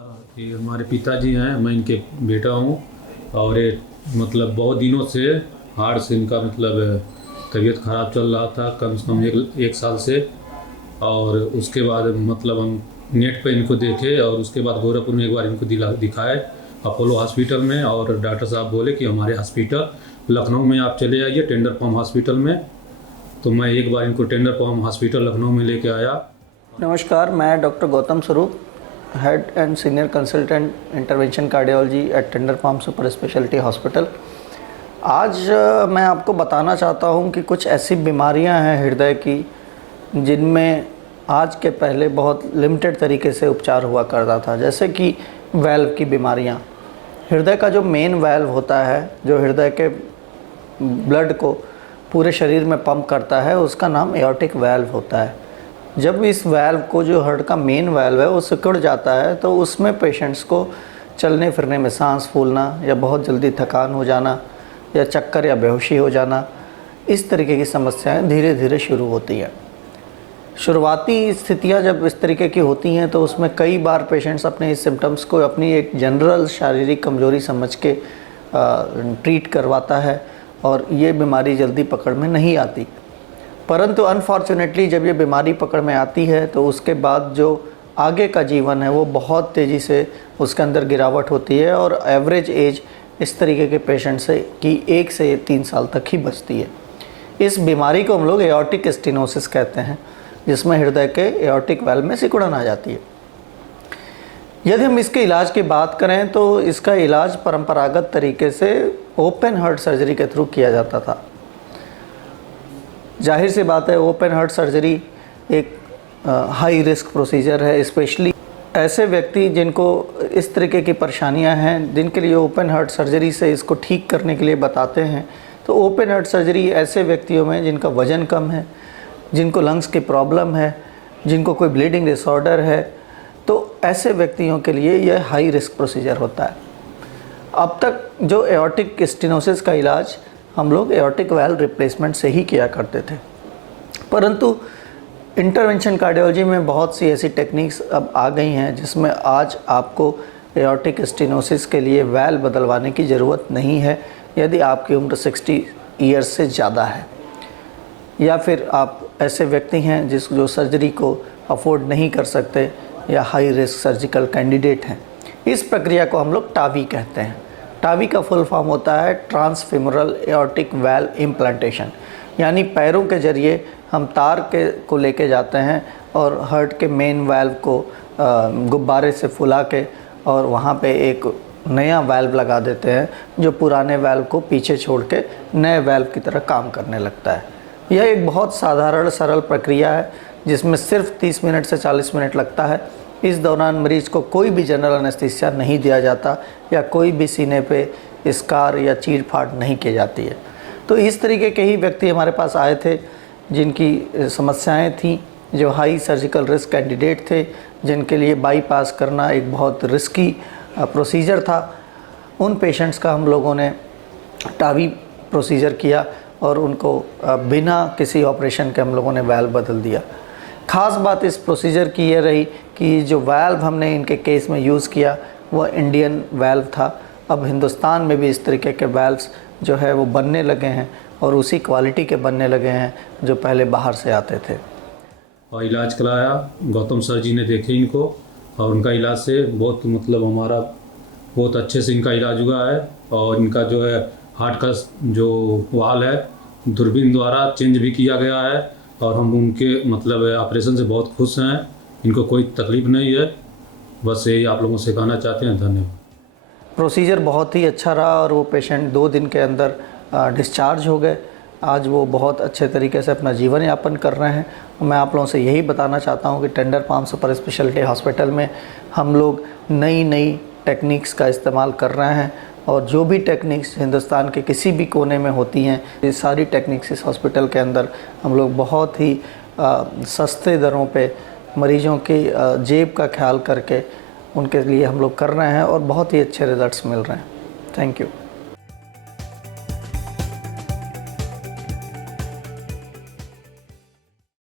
ये हमारे पिताजी हैं, मैं इनके बेटा हूँ। और ये मतलब बहुत दिनों से हार्ट से इनका मतलब तबीयत ख़राब चल रहा था, कम से कम एक साल से। और उसके बाद मतलब हम नेट पे इनको देखे और उसके बाद गोरखपुर में एक बार इनको दिखाए अपोलो हॉस्पिटल में। और डॉक्टर साहब बोले कि हमारे हॉस्पिटल लखनऊ में आप चले आइए, टेंडर फार्म हॉस्पिटल में। तो मैं एक बार इनको टेंडर फार्म हॉस्पिटल लखनऊ में लेके आया। नमस्कार, मैं doctor Gautam Swaroop, head and senior consultant intervention cardiology at Tender Palm Super Speciality Hospital. आज मैं आपको बताना चाहता हूं कि कुछ ऐसी बीमारियां हैं हृदय की जिनमें आज के पहले बहुत लिमिटेड तरीके से उपचार हुआ करता था। जैसे कि वैल्व की बीमारियां। हृदय का जो मेन वैल्व होता है, जो हृदय के ब्लड को पूरे शरीर में पंप करता है, उसका नाम एओर्टिक वैल्व होता है। जब इस वैल्व को, जो हार्ट का मेन वैल्व है, वो सिकुड़ जाता है तो उसमें पेशेंट्स को चलने फिरने में सांस फूलना या बहुत जल्दी थकान हो जाना या चक्कर या बेहोशी हो जाना, इस तरीके की समस्याएं धीरे धीरे शुरू होती हैं। शुरुआती स्थितियां जब इस तरीके की होती हैं तो उसमें कई बार पेशेंट्स अपने इस सिम्टम्स को अपनी एक जनरल शारीरिक कमजोरी समझ के ट्रीट करवाता है और ये बीमारी जल्दी पकड़ में नहीं आती। परंतु अनफॉर्चुनेटली जब ये बीमारी पकड़ में आती है तो उसके बाद जो आगे का जीवन है वो बहुत तेज़ी से उसके अंदर गिरावट होती है और एवरेज एज इस तरीके के पेशेंट से कि 1 से 3 साल तक ही बचती है। इस बीमारी को हम लोग एओर्टिक स्टेनोसिस कहते हैं, जिसमें हृदय के एओर्टिक वैल्व में सिकुड़न आ जाती है। यदि हम इसके इलाज की बात करें तो इसका इलाज परंपरागत तरीके से ओपन हार्ट सर्जरी के थ्रू किया जाता था। जाहिर सी बात है, ओपन हार्ट सर्जरी एक हाई रिस्क प्रोसीजर है, स्पेशली ऐसे व्यक्ति जिनको इस तरीके की परेशानियां हैं, जिनके लिए ओपन हार्ट सर्जरी से इसको ठीक करने के लिए बताते हैं। तो ओपन हार्ट सर्जरी ऐसे व्यक्तियों में जिनका वज़न कम है, जिनको लंग्स की प्रॉब्लम है, जिनको कोई ब्लीडिंग डिसऑर्डर है, तो ऐसे व्यक्तियों के लिए यह हाई रिस्क प्रोसीजर होता है। अब तक जो एओर्टिक स्टेनोसिस का इलाज हम लोग एओर्टिक वैल्व रिप्लेसमेंट से ही किया करते थे, परंतु इंटरवेंशन कार्डियोलॉजी में बहुत सी ऐसी टेक्निक्स अब आ गई हैं जिसमें आज आपको एओर्टिक स्टेनोसिस के लिए वैल्व बदलवाने की ज़रूरत नहीं है यदि आपकी उम्र 60 ईयर्स से ज़्यादा है, या फिर आप ऐसे व्यक्ति हैं जो सर्जरी को अफोर्ड नहीं कर सकते या हाई रिस्क सर्जिकल कैंडिडेट हैं। इस प्रक्रिया को हम लोग टावी कहते हैं। टावी का फुल फॉर्म होता है ट्रांसफीमोरल एओर्टिक वैल्व इम्प्लांटेशन, यानी पैरों के जरिए हम तार को लेके जाते हैं और हार्ट के मेन वैल्व को गुब्बारे से फुला के और वहाँ पे एक नया वैल्व लगा देते हैं जो पुराने वैल्व को पीछे छोड़ के नए वैल्व की तरह काम करने लगता है। यह एक बहुत साधारण सरल प्रक्रिया है जिसमें सिर्फ 30 मिनट से 40 मिनट लगता है। इस दौरान मरीज को कोई भी जनरल एनेस्थीसिया नहीं दिया जाता या कोई भी सीने पे स्कार या चीर फाड़ नहीं की जाती है। तो इस तरीके के ही व्यक्ति हमारे पास आए थे जिनकी समस्याएं थीं, जो हाई सर्जिकल रिस्क कैंडिडेट थे, जिनके लिए बाईपास करना एक बहुत रिस्की प्रोसीजर था। उन पेशेंट्स का हम लोगों ने टावी प्रोसीजर किया और उनको बिना किसी ऑपरेशन के हम लोगों ने वैल्व बदल दिया। ख़ास बात इस प्रोसीजर की ये रही कि जो वैल्व हमने इनके केस में यूज़ किया वह इंडियन वैल्व था। अब हिंदुस्तान में भी इस तरीके के वैल्व्स जो है वो बनने लगे हैं और उसी क्वालिटी के बनने लगे हैं जो पहले बाहर से आते थे। और इलाज कराया, गौतम सर जी ने देखे इनको और उनका इलाज से बहुत मतलब हमारा बहुत अच्छे से इनका इलाज हुआ है। और इनका जो है हार्ट का जो वाल है दूरबीन द्वारा चेंज भी किया गया है और हम उनके मतलब ऑपरेशन से बहुत खुश हैं। इनको कोई तकलीफ़ नहीं है। बस यही आप लोगों से कहना चाहते हैं। धन्यवाद। प्रोसीजर बहुत ही अच्छा रहा और वो पेशेंट 2 दिन के अंदर डिस्चार्ज हो गए। आज वो बहुत अच्छे तरीके से अपना जीवन यापन कर रहे हैं। मैं आप लोगों से यही बताना चाहता हूँ कि Tender Palm Super Speciality Hospital में हम लोग नई टेक्निक्स का इस्तेमाल कर रहे हैं और जो भी टेक्निक्स हिंदुस्तान के किसी भी कोने में होती हैं, ये सारी टेक्निक्स इस हॉस्पिटल के अंदर हम लोग बहुत ही सस्ते दरों पे मरीजों की जेब का ख्याल करके उनके लिए हम लोग कर रहे हैं और बहुत ही अच्छे रिज़ल्ट्स मिल रहे हैं। Thank you.